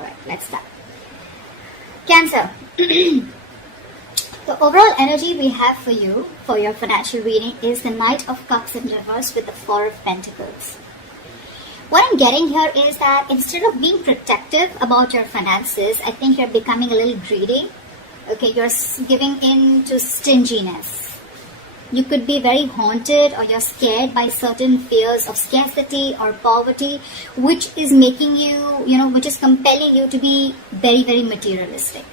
Alright, let's start. Cancer. The overall energy we have for you, for your financial reading, is the Knight of Cups in reverse with the Four of Pentacles. What I'm getting here is that instead of being protective about your finances, I think you're becoming a little greedy. Okay, you're giving in to stinginess. You could be very haunted, or you're scared by certain fears of scarcity or poverty, which is making you, which is compelling you to be very, very materialistic.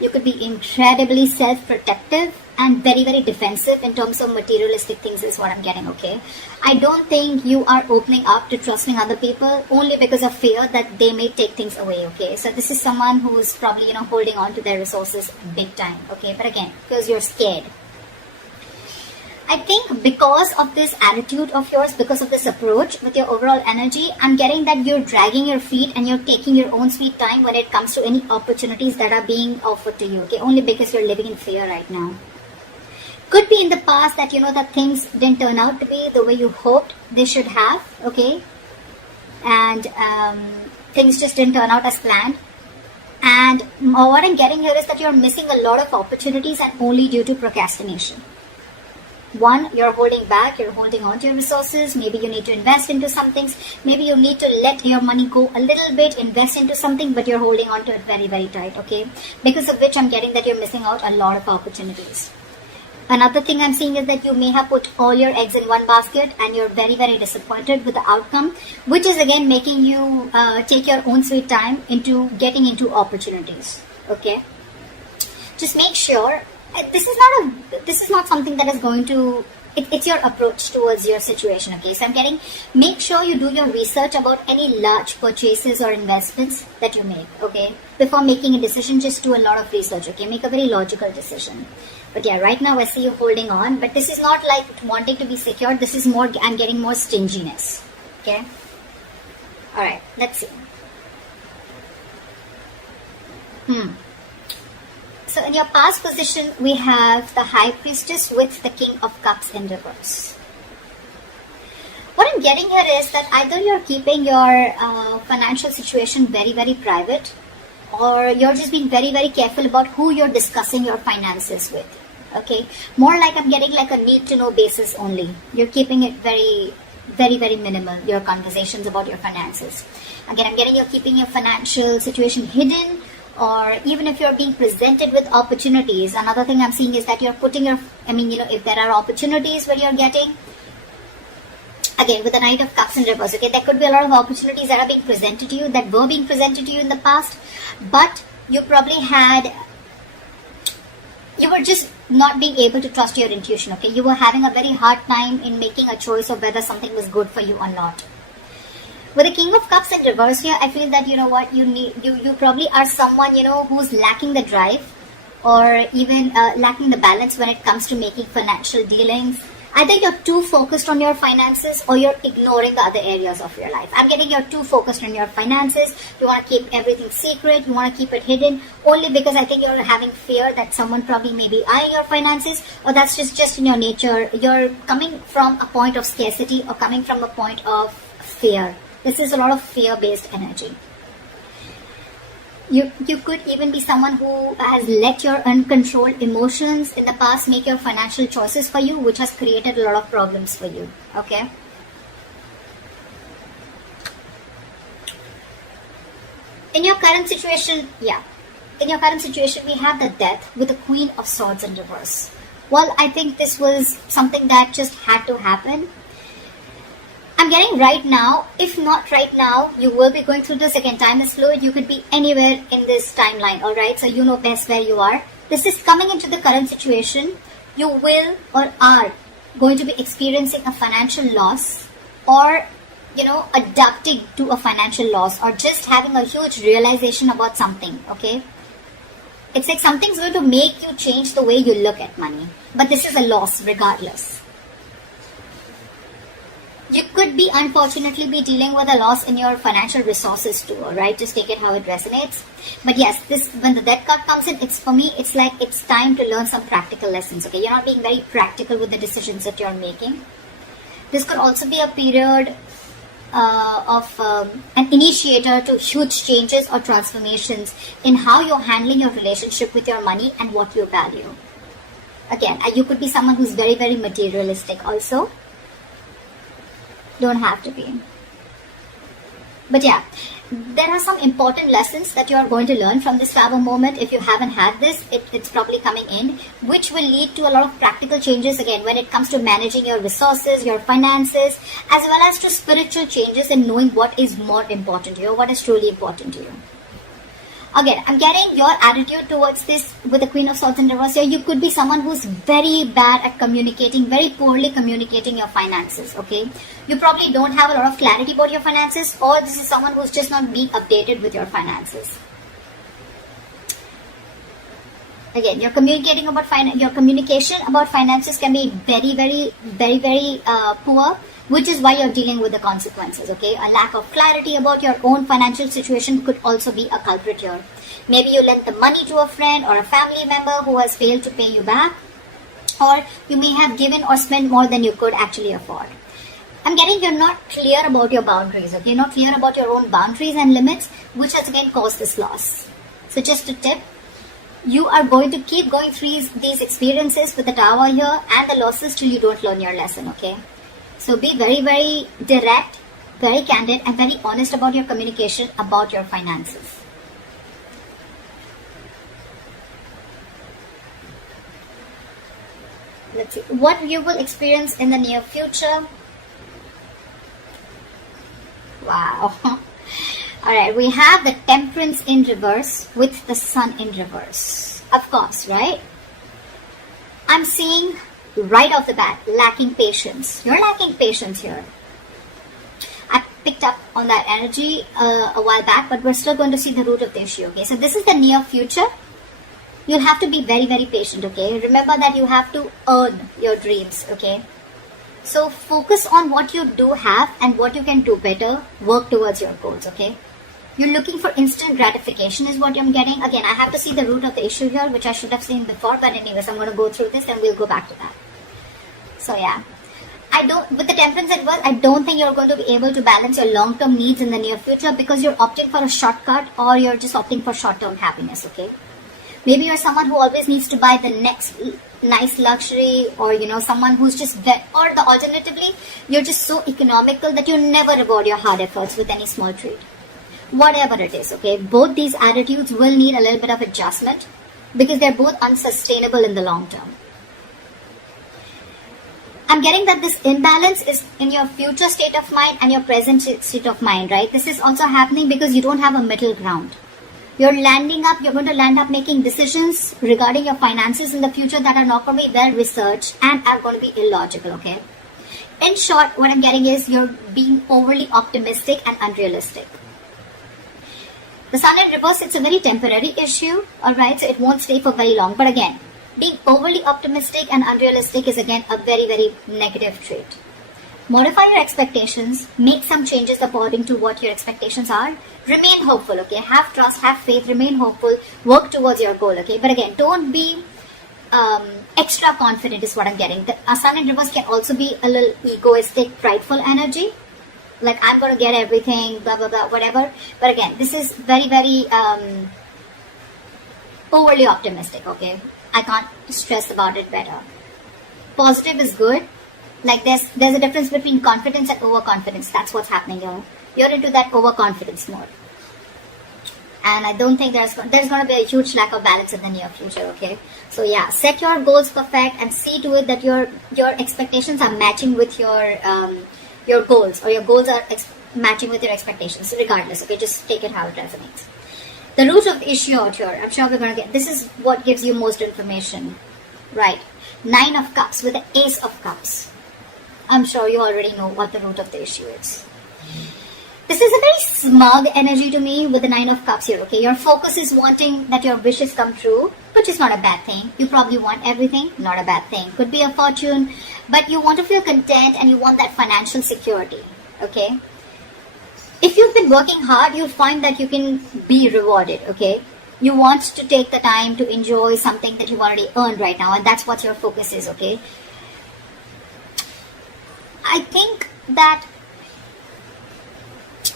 You could be incredibly self-protective and very, very defensive in terms of materialistic things is what I'm getting, okay? I don't think you are opening up to trusting other people only because of fear that they may take things away, okay? So this is someone who's probably, holding on to their resources big time, okay? But again, because you're scared. I think because of this attitude of yours, because of this approach with your overall energy, I'm getting that you're dragging your feet and you're taking your own sweet time when it comes to any opportunities that are being offered to you, okay? Only because you're living in fear right now. Could be in the past that, that things didn't turn out to be the way you hoped they should have, okay? And things just didn't turn out as planned. And what I'm getting here is that you're missing a lot of opportunities and only due to procrastination. One, you're holding back, you're holding on to your resources. Maybe you need to invest into some things. Maybe you need to let your money go a little bit, invest into something, but you're holding on to it very, very tight, okay? Because of which I'm getting that you're missing out a lot of opportunities. Another thing I'm seeing is that you may have put all your eggs in one basket and you're very, very disappointed with the outcome, which is again making you take your own sweet time into getting into opportunities, okay? Just make sure this is not something that is going to, it's your approach towards your situation, okay? So I'm getting, make sure you do your research about any large purchases or investments that you make, okay? Before making a decision, just do a lot of research, okay? Make a very logical decision. But yeah, right now I see you holding on, but this is not like wanting to be secure. This is more, I'm getting more stinginess, okay? Alright, let's see. So in your past position, we have the High Priestess with the King of Cups in reverse. What I'm getting here is that either you're keeping your financial situation very, very private, or you're just being very, very careful about who you're discussing your finances with. Okay? More like I'm getting like a need-to-know basis only. You're keeping it very, very, very minimal, your conversations about your finances. Again, I'm getting you're keeping your financial situation hidden, or even if you're being presented with opportunities. Another thing I'm seeing is that you're putting your, if there are opportunities where you're getting, again, with the Knight of Cups in reverse, okay, there could be a lot of opportunities that are being presented to you, that were being presented to you in the past, but you probably you were just not being able to trust your intuition, okay? You were having a very hard time in making a choice of whether something was good for you or not. With the King of Cups in reverse here, I feel that, you probably are someone, who's lacking the drive, or even lacking the balance when it comes to making financial dealings. Either you're too focused on your finances, or you're ignoring the other areas of your life. I'm getting you're too focused on your finances. You want to keep everything secret. You want to keep it hidden, only because I think you're having fear that someone probably may be eyeing your finances, or that's just in your nature. You're coming from a point of scarcity, or coming from a point of fear. This is a lot of fear-based energy. You could even be someone who has let your uncontrolled emotions in the past make your financial choices for you, which has created a lot of problems for you, okay? In your current situation, we have the Death with the Queen of Swords in reverse. Well, I think this was something that just had to happen. I'm getting right now, if not right now, you will be going through this. Again, time is fluid. You could be anywhere in this timeline, alright? So you know best where you are. This is coming into the current situation. You will or are going to be experiencing a financial loss, or, adapting to a financial loss, or just having a huge realization about something, okay? It's like something's going to make you change the way you look at money. But this is a loss regardless. You could be, unfortunately, be dealing with a loss in your financial resources too, alright? Just take it how it resonates. But yes, when the Death card comes in, it's for me, it's like it's time to learn some practical lessons, okay? You're not being very practical with the decisions that you're making. This could also be a period an initiator to huge changes or transformations in how you're handling your relationship with your money and what you value. Again, you could be someone who's very, very materialistic also. Don't have to be. But yeah, there are some important lessons that you are going to learn from this travel moment. If you haven't had this, it's probably coming in, which will lead to a lot of practical changes again when it comes to managing your resources, your finances, as well as to spiritual changes in knowing what is more important to you, what is truly important to you. Again, I'm getting your attitude towards this with the Queen of Swords in reverse here. You could be someone who's very bad at communicating, very poorly communicating your finances, okay? You probably don't have a lot of clarity about your finances, or this is someone who's just not being updated with your finances. Again, your communication about finances can be very poor, which is why you're dealing with the consequences, okay? A lack of clarity about your own financial situation could also be a culprit here. Maybe you lent the money to a friend or a family member who has failed to pay you back, or you may have given or spent more than you could actually afford. I'm getting you're not clear about your boundaries, okay? You're not clear about your own boundaries and limits, which has again caused this loss. So just a tip, you are going to keep going through these experiences with the Tower here and the losses till you don't learn your lesson, okay? So be very, very direct, very candid, and very honest about your communication about your finances. Let's see what you will experience in the near future. Wow. Alright, we have the Temperance in reverse with the Sun in reverse. Of course, right? I'm seeing right off the bat, lacking patience. You're lacking patience here. I picked up on that energy a while back, but we're still going to see the root of the issue, okay? So this is the near future. You'll have to be very, very patient, okay? Remember that you have to earn your dreams, okay? So focus on what you do have and what you can do better. Work towards your goals, okay? You're looking for instant gratification is what I'm getting. Again, I have to see the root of the issue here, which I should have seen before. But anyways, I'm going to go through this and we'll go back to that. So yeah, with the Temperance at work, I don't think you're going to be able to balance your long-term needs in the near future because you're opting for a shortcut or you're just opting for short-term happiness, okay? Maybe you're someone who always needs to buy the next nice luxury, or someone who's just or the alternatively, you're just so economical that you never reward your hard efforts with any small treat. Whatever it is, okay? Both these attitudes will need a little bit of adjustment because they're both unsustainable in the long term. I'm getting that this imbalance is in your future state of mind and your present state of mind, right? This is also happening because you don't have a middle ground. You're going to land up making decisions regarding your finances in the future that are not going to be well researched and are going to be illogical, okay? In short, what I'm getting is you're being overly optimistic and unrealistic. The Sun in reverse, it's a very temporary issue, alright? So it won't stay for very long. But again, being overly optimistic and unrealistic is again a very, very negative trait. Modify your expectations, make some changes according to what your expectations are. Remain hopeful, okay? Have trust, have faith, remain hopeful, work towards your goal, okay? But again, don't be extra confident is what I'm getting. The Sun in reverse can also be a little egoistic, prideful energy. Like, I'm going to get everything, blah, blah, blah, whatever. But again, this is very, very overly optimistic, okay? I can't stress about it better. Positive is good. Like, there's a difference between confidence and overconfidence. That's what's happening here. You're into that overconfidence mode. And I don't think there's going to be a huge lack of balance in the near future, okay? So yeah, set your goals perfect and see to it that your expectations are matching with your goals, or your goals are matching with your expectations, regardless, okay? Just take it how it resonates. The root of the issue out here, I'm sure we're going to get, this is what gives you most information, right? 9 of Cups with the Ace of Cups. I'm sure you already know what the root of the issue is. This is a very smug energy to me with the 9 of Cups here, okay? Your focus is wanting that your wishes come true, which is not a bad thing. You probably want everything, not a bad thing. Could be a fortune, but you want to feel content and you want that financial security, okay? If you've been working hard, you'll find that you can be rewarded, okay? You want to take the time to enjoy something that you've already earned right now, and that's what your focus is, okay? I think that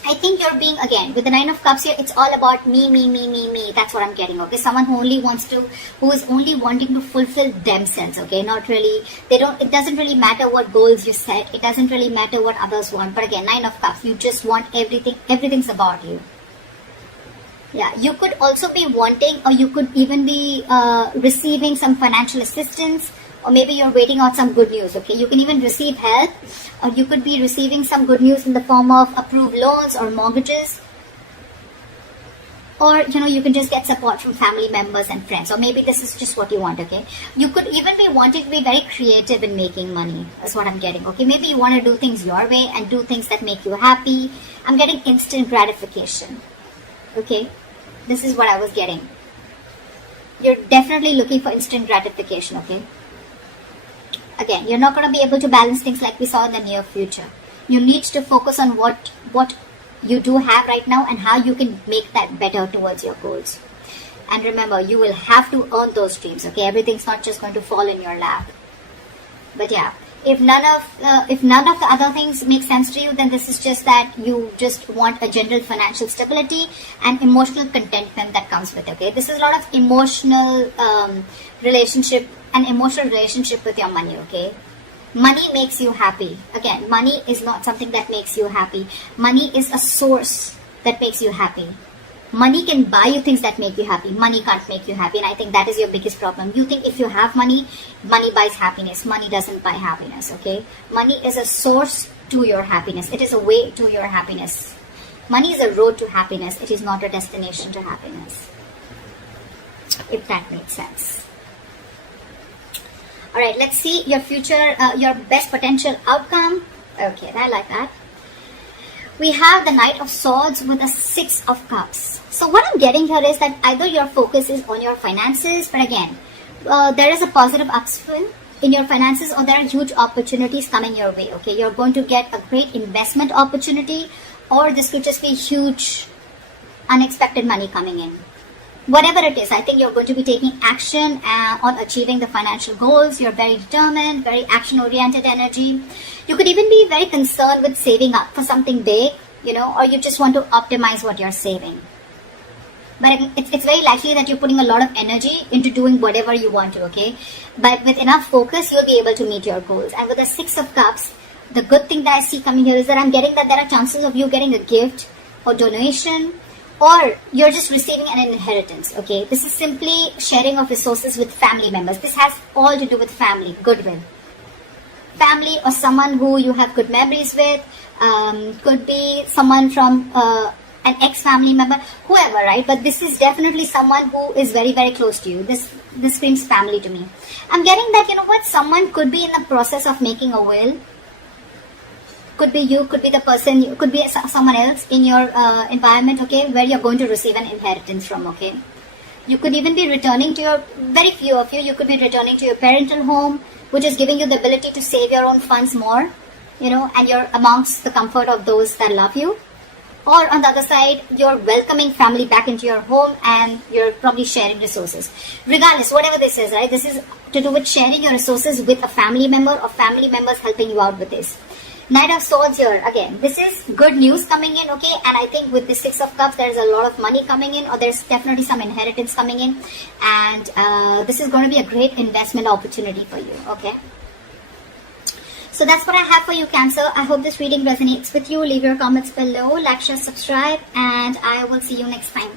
I think you're being, again, with the Nine of Cups here, it's all about me, me, me, me, me. That's what I'm getting, okay? Someone who is only wanting to fulfill themselves, okay? Not really, it doesn't really matter what goals you set. It doesn't really matter what others want. But again, Nine of Cups, you just want everything's about you. Yeah, you could also be wanting, or you could even be receiving some financial assistance, or maybe you're waiting on some good news, okay? You can even receive help, or you could be receiving some good news in the form of approved loans or mortgages, or you can just get support from family members and friends, or maybe this is just what you want, okay? You could even be wanting to be very creative in making money. That's what I'm getting, okay? Maybe you want to do things your way and do things that make you happy. I'm getting instant gratification, okay? This is what I was getting. You're definitely looking for instant gratification, okay? Again, you're not going to be able to balance things like we saw in the near future. You need to focus on what you do have right now and how you can make that better towards your goals. And remember, you will have to earn those dreams, okay? Everything's not just going to fall in your lap. But yeah, if none of the other things make sense to you, then this is just that you just want a general financial stability and emotional contentment that comes with it, okay? This is a lot of emotional relationship with your money, okay? Money makes you happy. Again, money is not something that makes you happy. Money is a source that makes you happy. Money can buy you things that make you happy. Money can't make you happy, and I think that is your biggest problem. You think if you have money, money buys happiness. Money doesn't buy happiness, okay? Money is a source to your happiness. It is a way to your happiness. Money is a road to happiness. It is not a destination to happiness. If that makes sense. Alright, let's see your future, your best potential outcome. Okay, I like that. We have the Knight of Swords with the Six of Cups. So what I'm getting here is that either your focus is on your finances, but again, there is a positive upswing in your finances, or there are huge opportunities coming your way, okay? You're going to get a great investment opportunity, or this could just be huge unexpected money coming in. Whatever it is, I think you're going to be taking action on achieving the financial goals. You're very determined, very action-oriented energy. You could even be very concerned with saving up for something big, or you just want to optimize what you're saving. But it's very likely that you're putting a lot of energy into doing whatever you want to, okay? But with enough focus, you'll be able to meet your goals. And with the Six of Cups, the good thing that I see coming here is that I'm getting that there are chances of you getting a gift or donation, or you're just receiving an inheritance, okay? This is simply sharing of resources with family members. This has all to do with family, goodwill. Family or someone who you have good memories with, could be someone from an ex-family member, whoever, right? But this is definitely someone who is very, very close to you. This screams family to me. I'm getting that, someone could be in the process of making a will. Could be you, could be the person, could be someone else in your environment, okay, where you're going to receive an inheritance from, okay. You could even be returning to very few of you could be returning to your parental home, which is giving you the ability to save your own funds more, and you're amongst the comfort of those that love you. Or on the other side, you're welcoming family back into your home and you're probably sharing resources. Regardless, whatever this is, right, this is to do with sharing your resources with a family member or family members helping you out with this. Knight of Swords here, again, this is good news coming in, okay? And I think with the Six of Cups, there's a lot of money coming in, or there's definitely some inheritance coming in. And this is going to be a great investment opportunity for you, okay? So that's what I have for you, Cancer. I hope this reading resonates with you. Leave your comments below, like, share, subscribe, and I will see you next time.